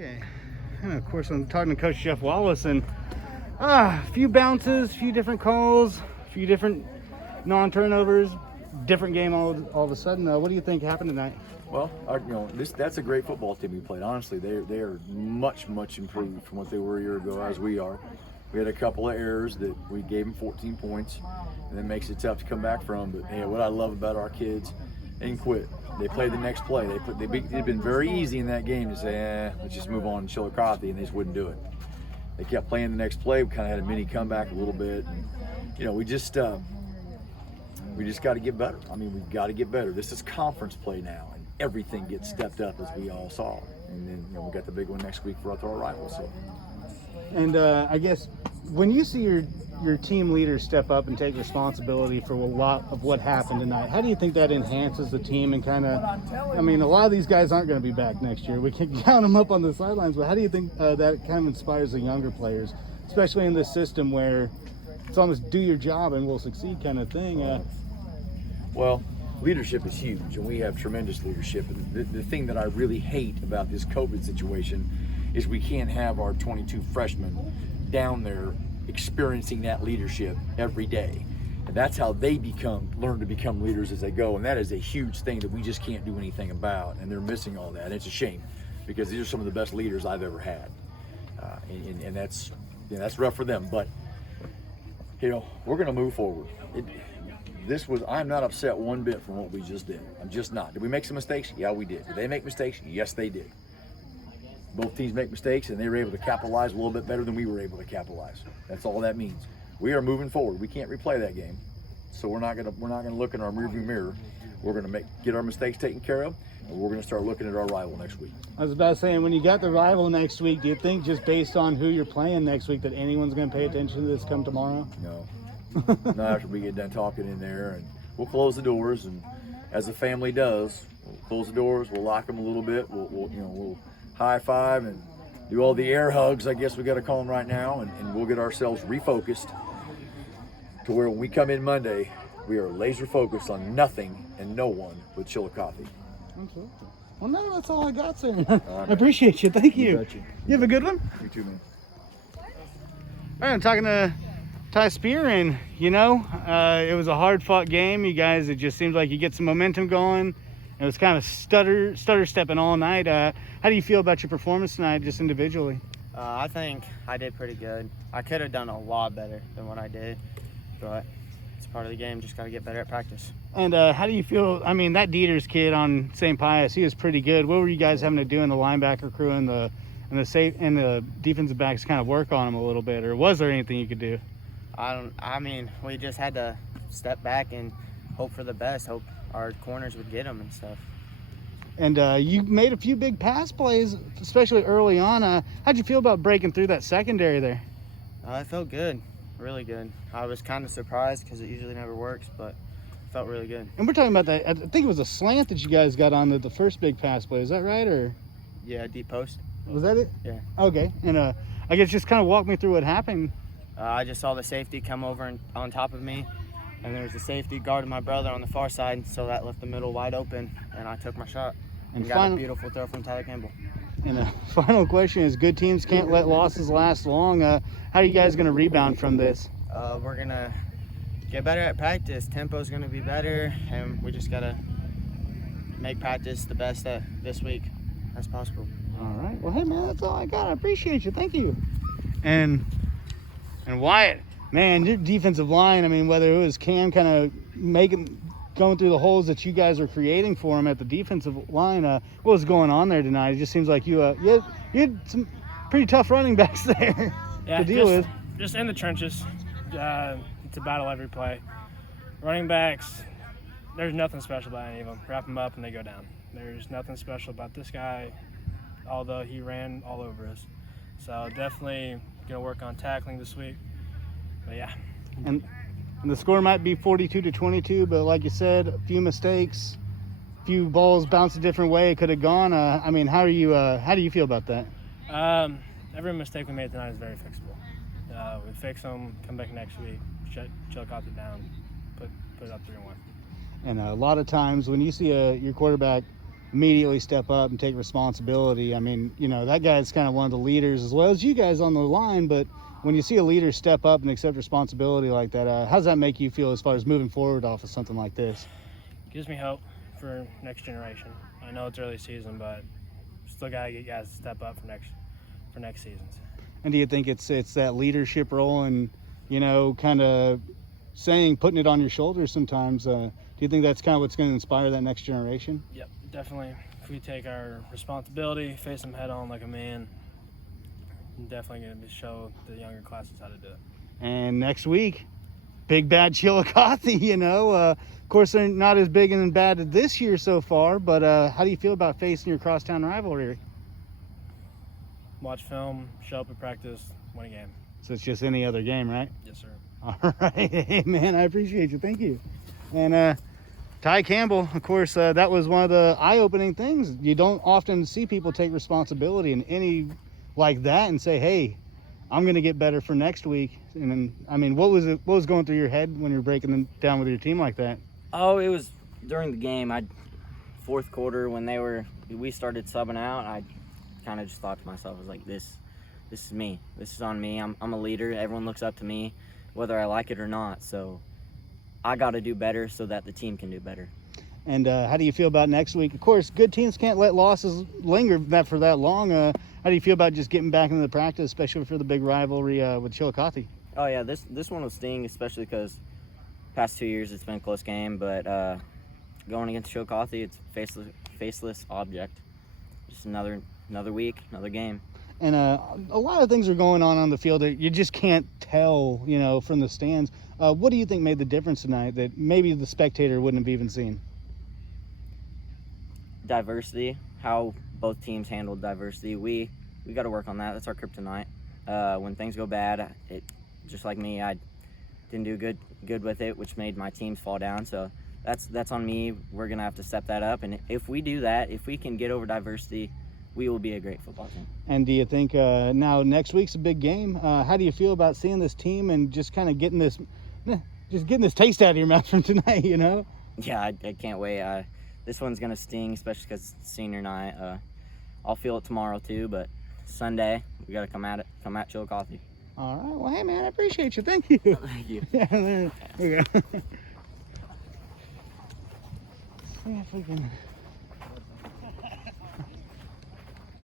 Okay. And of course, I'm talking to Coach Jeff Wallace, and a few bounces, a few different calls, a few different non-turnovers, different game all of a sudden. What do you think happened tonight? Well, that's a great football team we played. Honestly, they are much improved from what they were a year ago, as we are. We had a couple of errors that we gave them 14 points, and it makes it tough to come back from. But hey, what I love about our kids, they didn't quit. They played the next play. It'd been very easy in that game to say, let's just move on to Chillicothe, and they just wouldn't do it. They kept playing the next play. We kind of had a mini comeback a little bit. And, we just got to get better. I mean, we've got to get better. This is conference play now, and everything gets stepped up, as we all saw. And then we got the big one next week for our rivals. So. And I guess when you see your team leaders step up and take responsibility for a lot of what happened tonight, how do you think that enhances the team and kind of, I mean, a lot of these guys aren't going to be back next year. We can count them up on the sidelines, but how do you think that kind of inspires the younger players, especially in this system where it's almost do your job and we'll succeed kind of thing? Well, leadership is huge, and we have tremendous leadership. And the thing that I really hate about this COVID situation is we can't have our 22 freshmen down there experiencing that leadership every day. And that's how they learn to become leaders as they go. And that is a huge thing that we just can't do anything about. And they're missing all that. And it's a shame, because these are some of the best leaders I've ever had. And that's rough for them. But, we're going to move forward. I'm not upset one bit from what we just did. I'm just not. Did we make some mistakes? Yeah, we did. Did they make mistakes? Yes, they did. Both teams make mistakes, and they were able to capitalize a little bit better than we were able to capitalize. That's all that means. We are moving forward. We can't replay that game, so we're not gonna look in our rearview mirror. We're gonna get our mistakes taken care of, and we're gonna start looking at our rival next week. I was about to say, when you got the rival next week, do you think just based on who you're playing next week that anyone's gonna pay attention to this come tomorrow? No. Not after we get done talking in there, and we'll close the doors, and as a family does, we'll close the doors. We'll lock them a little bit. We'll high five and do all the air hugs, I guess we got to call them right now, and we'll get ourselves refocused to where when we come in Monday, we are laser focused on nothing and no one with Chillicothe. Absolutely. Well, no, that's all I got, sir. I appreciate you. Thank you. You have a good one. You too, man. All right, I'm talking to Ty Speer, and it was a hard-fought game. You guys, it just seems like you get some momentum going. It was kind of stutter stepping all night. How do you feel about your performance tonight, just individually? I think I did pretty good. I could have done a lot better than what I did, but it's part of the game. Just got to get better at practice. And how do you feel? I mean, that Dieters kid on St. Pius, he was pretty good. What were you guys having to do in the linebacker crew and the defensive backs kind of work on him a little bit, or was there anything you could do? We just had to step back and hope for the best. Hope our corners would get them and stuff. And you made a few big pass plays, especially early on. How'd you feel about breaking through that secondary there? I felt good, really good. I was kind of surprised because it usually never works, but it felt really good. And we're talking about that. I think it was a slant that you guys got on the first big pass play. Is that right, or? Yeah, deep post. Was that it? Yeah. Okay. And I guess just kind of walk me through what happened. I just saw the safety come over on top of me, and there was a safety guarding my brother on the far side, so that left the middle wide open, and I took my shot. And got a beautiful throw from Ty Campbell. And a final question is, good teams can't let losses last long. How are you guys going to rebound from this? We're going to get better at practice. Tempo's going to be better, and we just got to make practice the best this week as possible. All right. Well, hey, man, that's all I got. I appreciate you. Thank you. And Wyatt, man, your defensive line, I mean, whether it was Cam kind of going through the holes that you guys are creating for him at the defensive line, what was going on there tonight? It just seems like you had some pretty tough running backs there to deal with. Just in the trenches. It's a battle every play. Running backs, there's nothing special about any of them. Wrap them up and they go down. There's nothing special about this guy, although he ran all over us. So definitely going to work on tackling this week. But yeah. And the score might be 42-22, but like you said, a few mistakes, a few balls bounced a different way. It could have gone. I mean, how do you feel about that? Every mistake we made tonight is very fixable. We fix them, come back next week, shut Chillicothe down, put it up 3-1. And a lot of times when you see your quarterback immediately step up and take responsibility. I mean, you know, that guy's kind of one of the leaders as well as you guys on the line, but when you see a leader step up and accept responsibility like that, how does that make you feel as far as moving forward off of something like this? Gives me hope for next generation. I know it's early season, but still gotta get guys to step up for next seasons. And do you think it's that leadership role and, you know, kind of putting it on your shoulders sometimes? Do you think that's kind of what's going to inspire that next generation? Yep, definitely. If we take our responsibility, face them head on like a man, I'm definitely going to show the younger classes how to do it. And next week, big bad Chillicothe, you know. Of course, they're not as big and bad this year so far, but how do you feel about facing your crosstown rivalry? Watch film, show up at practice, win a game. So it's just any other game, right? Yes, sir. All right. Hey, man, I appreciate you. Thank you. And Ty Campbell, of course, that was one of the eye-opening things. You don't often see people take responsibility in any like that and say, hey, I'm going to get better for next week. And then, I mean, what was going through your head when you're breaking them down with your team like that? Oh, it was during the game. Fourth quarter when we started subbing out, I kind of just thought to myself, I was like, this is me. This is on me. I'm a leader. Everyone looks up to me, whether I like it or not. So I got to do better so that the team can do better. And how do you feel about next week? Of course, good teams can't let losses linger for that long. How do you feel about just getting back into the practice, especially for the big rivalry with Chillicothe? Oh yeah, this one will sting, especially because past 2 years it's been a close game. But going against Chillicothe, it's faceless object. Just another week, another game. And a lot of things are going on the field that you just can't tell, you know, from the stands. What do you think made the difference tonight that maybe the spectator wouldn't have even seen? Diversity, how both teams handled diversity. We got to work on that. That's our kryptonite. When things go bad, just like me, I didn't do good with it, which made my teams fall down. So that's on me. We're gonna have to step that up, and if we do that, if we can get over diversity, we will be a great football team. And do you think now next week's a big game? How do you feel about seeing this team and just kind of getting this taste out of your mouth from tonight? You know? Yeah, I can't wait. This one's gonna sting, especially because it's senior night. I'll feel it tomorrow too, but Sunday we gotta come at Chillicothe. All right. Well, hey man, I appreciate you. Thank you. Thank you. Yeah, there we go. Yeah, freaking.